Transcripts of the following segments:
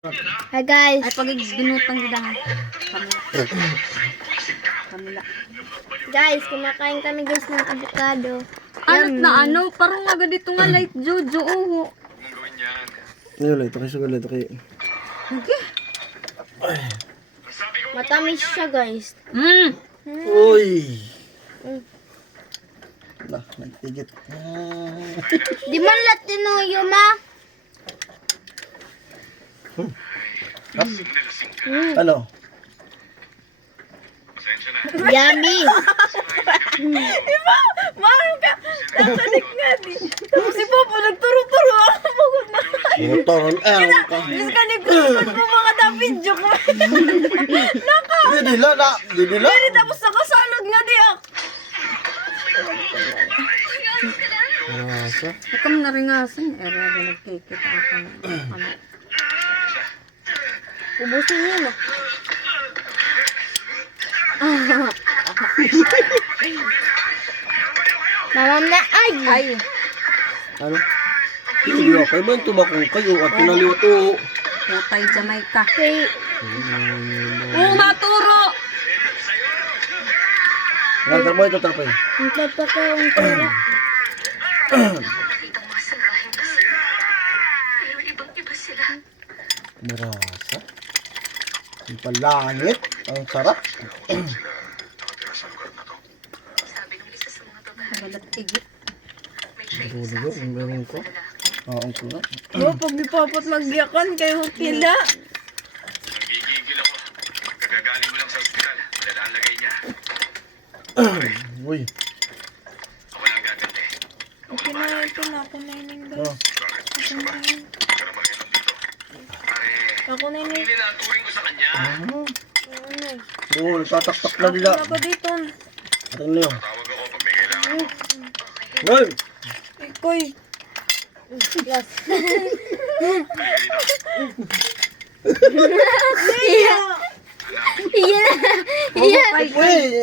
Hi guys. Ay, pag binutang nila. Kamila. Guys, kumakain kami guys ng avocado. Anot na ano? Parang agad dito nga light jojo. Oh. Ngayon, ito kayo sugal, ito kayo. Okay. Matamis siya guys. Uy! Nah, nagtigit. Di man latinuyo ma. Ano? Yummy. Marang ka. Nakanik nga di. Tapos si Papa nagturo-turo. Pagod na. Motoron, ka. Bis ka nagturo mo mga tapidyo ko. Naka. Didila. Hindi tapos nakasalod nga di ako. Nasa? Huwag kang naringasan. Ere, nagkikita ako. Ano? Ubusin niyo na. Mamam na ay. Ay. Ano? Hindi ako. Iba yung tubakong kayo at pinaliwat o. Putay Jamaica. Okay. Maturo. Ngantar mo ito tapay. Ang pa ko ang tira. Marasa. Ang palangit. Ang sarap. Nagalat tigit. Dulo, ang meron ko. Ang kuna. Oh, pag di papat magyakan kayo kila. Nagigigil ako. Kagagaling mo lang sa ospital. Dala ang lagay niya. Uy. Ako na ang gaganti. Okay na ito na. Ako na yun guys. Oh. Ako na yun. Pero makinom dito. Pare, Ako na yun. hindi na ang turing ko sa kanya. Oo, nagtataktak na nila. Ako dito. Atin niyo. Tawag ako pag may kailangan mo. Ngayon. Ikoy. Yes.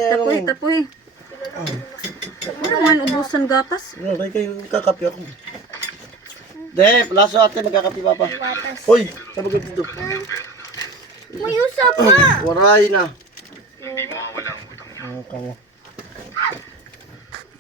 Tapoy. Uy, Tapoy. Ano man ubusan gatas? Ano, kayo kakapi ako. De, laso ate, magkakapi papa. Patas. Uy, sabi ko dito. May usap pa. Waray na. Hindi mawawala ang utang niya. Ano ka mo?